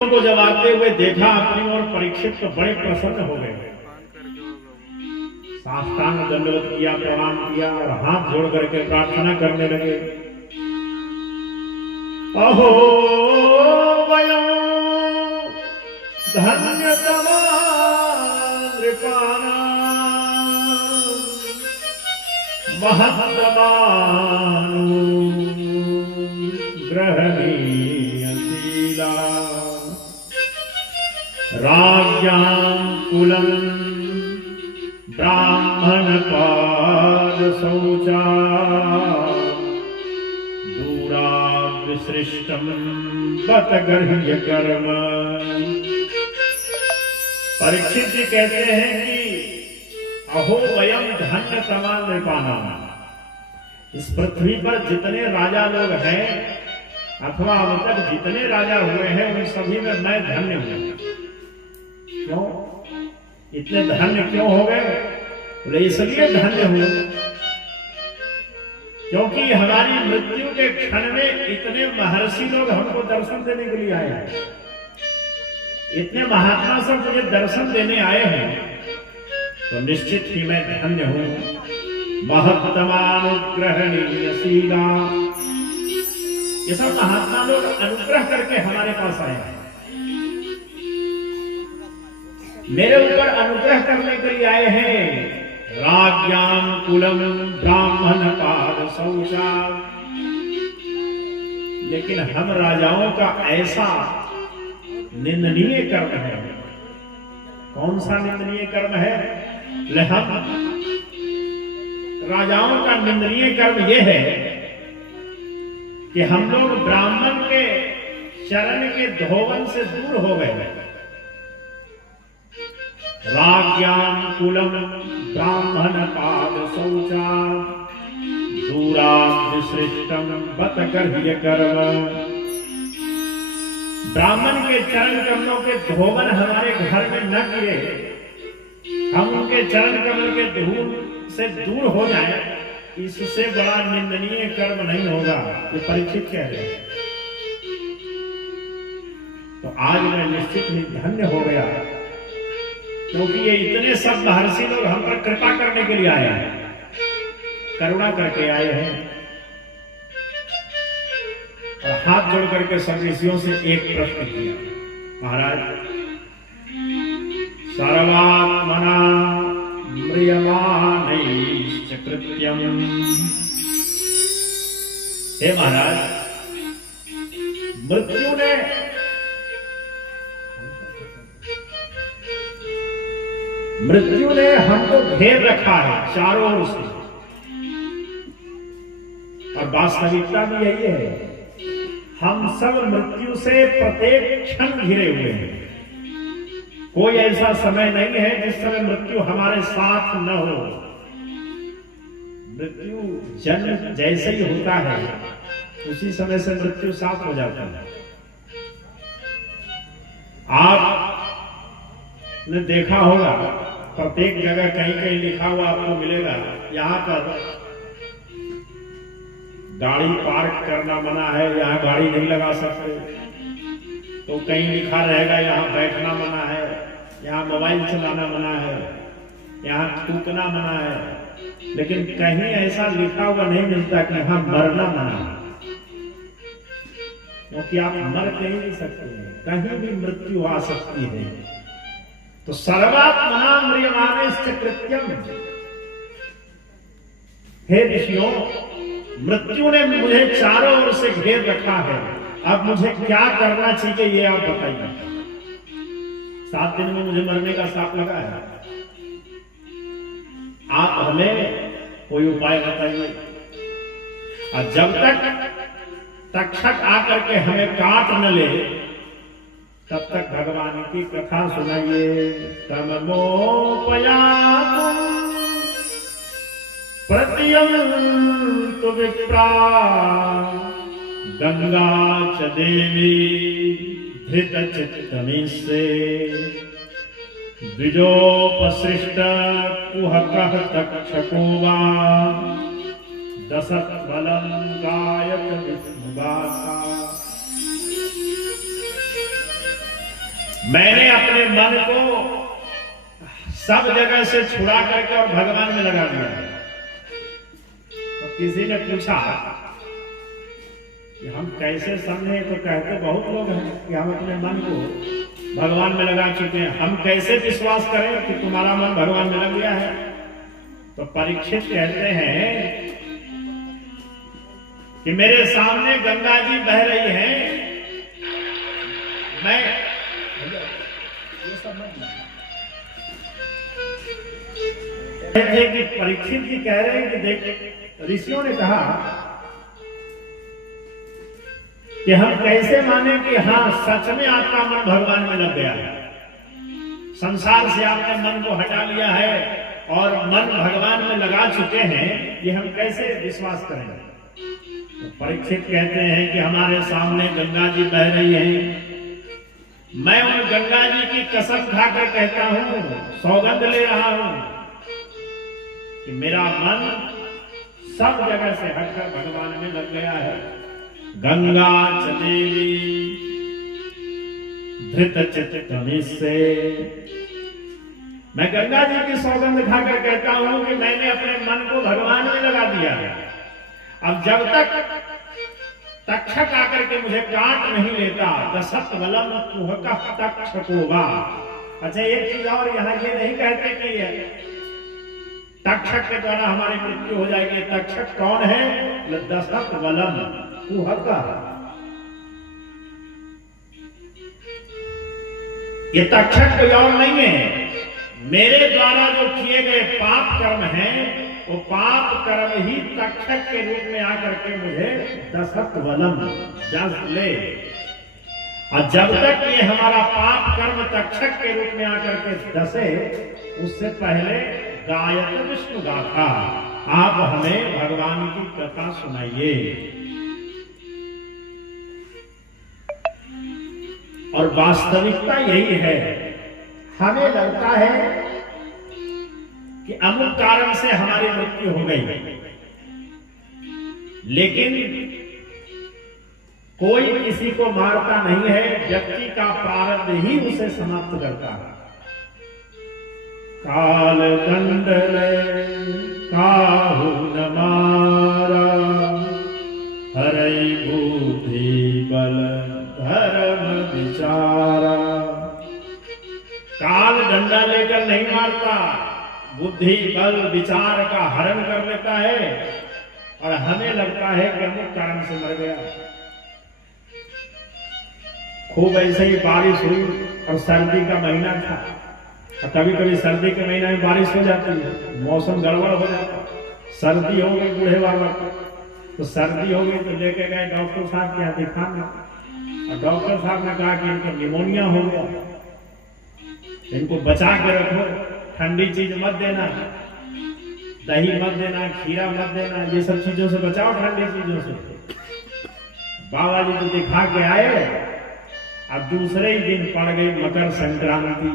को जब आते हुए देखा अपनी और परीक्षित तो बड़े प्रसन्न हो गए। साष्टांग दंडवत किया, प्रणाम किया और हाथ जोड़ करके प्रार्थना करने लगे। अहो वयं धन्यतमा नृपाणां महत्तमानुग्रहणीयशीला राज्ञां कुलं ब्राह्मणपादशौचा दूराद्विसृष्टं बत गर्ह्य कर्म। परीक्षित जी कहते हैं कि अहो वयं धन्यतमा नृपाणां, इस पृथ्वी पर जितने राजा लोग हैं अथवा अब तक जितने राजा हुए हैं उन सभी में मैं धन्य हूं। क्यों इतने धन्य क्यों हो गए? बोले इसलिए धन्य हूं क्योंकि हमारी मृत्यु के क्षण में इतने महर्षि लोग हमको दर्शन देने के लिए आए हैं, इतने महात्मा सब मुझे दर्शन देने आए हैं, तो निश्चित ही मैं धन्य हूं। महत्तमानुग्रहणीयशीला, ये सब महात्मा लोग अनुग्रह करके हमारे पास आए हैं, मेरे ऊपर अनुग्रह करने के लिए आए हैं। राज्ञां कुलम ब्राह्मण पाद शौचा, लेकिन हम राजाओं का ऐसा निंदनीय कर्म है। कौन सा निंदनीय कर्म है? हम राजाओं का निंदनीय कर्म यह है कि हम लोग ब्राह्मण के चरण के धोवन से दूर हो गए। राज्ञां कुलम ब्राह्मण पाद शौचा दूराद्विसृष्टं बत गर्ह्य कर्म। ब्राह्मण के चरण कमलों के धोवन हमारे घर में न किए, हम उनके चरण कमल के धूल से दूर हो जाए, इससे बड़ा निंदनीय कर्म नहीं होगा। ये परीक्षित कह रहे हैं। तो आज मैं निश्चित ही धन्य हो गया, क्योंकि ये इतने सब महर्षि लोग हम पर कृपा करने के लिए आए हैं, करुणा करके आए हैं। और हाथ जोड़ करके सब ऋषियों से एक प्रश्न किया, महाराज सर्वात्मना म्रियमाणैश्च कृत्यम्। हे महाराज, मृत्यु ने हमको घेर रखा है चारों ओर से, और वास्तविकता भी यही है, हम सब मृत्यु से प्रत्येक क्षण घिरे हुए हैं। कोई ऐसा समय नहीं है जिस समय मृत्यु हमारे साथ न हो। मृत्यु जन्म जैसे ही होता है उसी समय से मृत्यु साथ हो जाता है। आपने देखा होगा प्रत्येक जगह कहीं कहीं लिखा हुआ आपको मिलेगा, यहां पर गाड़ी पार्क करना मना है, यहां गाड़ी नहीं लगा सकते। तो कहीं लिखा रहेगा यहां बैठना मना है, यहां मोबाइल चलाना मना है, यहां थूकना मना है, लेकिन कहीं ऐसा लिखा हुआ नहीं मिलता कि यहां मरना मना है, क्योंकि आप मर कहीं नहीं सकते, कहीं भी मृत्यु आ सकती है। तो सर्वात्मना म्रियमाणैश्च कृत्यम्। हे ऋषियों, मृत्यु ने मुझे चारों ओर से घेर रखा है, अब मुझे क्या करना चाहिए ये आप बताइए। 7 दिन में मुझे मरने का श्राप लगा है, आप हमें कोई उपाय बताइए। और जब तक तक्षक आकर के हमें काट न ले तब तक भगवान की कथा सुनाइए। तममोपयातुं प्रत्ययन्तु विप्रा गंगा च देवी धृतचित्तमीसे द्विजोपसृष्ट कुहकः तक्षको वा दशत्फलं गायक विष्णुगाथा। मैंने अपने मन को सब जगह से छुड़ा करके और भगवान में लगा दिया। तो किसी ने पूछा कि हम कैसे समझे, तो कहते बहुत लोग हैं कि हम अपने मन को भगवान में लगा चुके हैं, हम कैसे विश्वास करें कि तुम्हारा मन भगवान में लग गया है। तो परीक्षित कहते हैं कि मेरे सामने गंगा जी बह रही हैं, मैं ये सब थे कि परीक्षित जी कह रहे हैं कि देख, ऋषियों ने कहा कि हम कैसे माने कि हाँ सच में आपका मन भगवान में लग गया है, संसार से आपने मन को हटा लिया है और मन भगवान में लगा चुके हैं, ये हम कैसे विश्वास करेंगे। तो परीक्षित कहते हैं कि हमारे सामने गंगा जी बह रही हैं, मैं उन गंगा जी की कसम खाकर कहता हूं, सौगंध ले रहा हूं कि मेरा मन सब जगह से हटकर भगवान में लग गया है। गंगा चलेली धृत चित्तमिसे, मैं गंगा जी की सौगंध खाकर कहता हूं कि मैंने अपने मन को भगवान में लगा दिया है। अब जब तक तक्षक आकर के मुझे काट नहीं लेता, दशत वलम कुहका तक्षकोवा। अच्छा एक चीज और, यहाँ ये नहीं कहते कि तक्षक के द्वारा हमारी मृत्यु हो जाएगी। तक्षक कौन है? दशत वलम कुहका। ये तक्षक कोई और नहीं है, मेरे द्वारा जो किए गए पाप कर्म हैं, वो पाप कर्म ही तक्षक के रूप में आकर के मुझे दशत वलम जस ले। और जब तक ये हमारा पाप कर्म तक्षक के रूप में आकर के दसे, उससे पहले गायत विष्णु गाथा, आप हमें भगवान की कथा सुनाइए। और वास्तविकता यही है, हमें लगता है कि अमुक कारण से हमारी मृत्यु हो गई, लेकिन कोई किसी को मारता नहीं है, व्यक्ति का प्रारब्ध ही उसे समाप्त करता है। काल दंड काहू न मारा, हरई बुद्धि बल धर्म विचारा। काल डंडा लेकर नहीं मारता, बुद्धि बल विचार का हरण कर लेता है, और हमें लगता है कि अमुक कारण से मर गया। खूब ऐसे ही बारिश हुई और सर्दी का महीना था, और कभी कभी सर्दी के महीने में बारिश हो जाती है, मौसम गड़बड़ हो जाता है। सर्दी हो गई बूढ़े बाबा को, तो सर्दी हो गई तो लेके गए डॉक्टर साहब के यहाँ दिखाने, और डॉक्टर साहब ने कहा कि इनको निमोनिया हो गया, इनको बचा के रखो, ठंडी चीज मत देना, दही मत देना, खीरा मत देना, ये सब चीजों से बचाओ, ठंडी चीजों से। बाबा जी तो दिखा के आए, अब दूसरे ही दिन पड़ गई मकर संक्रांति।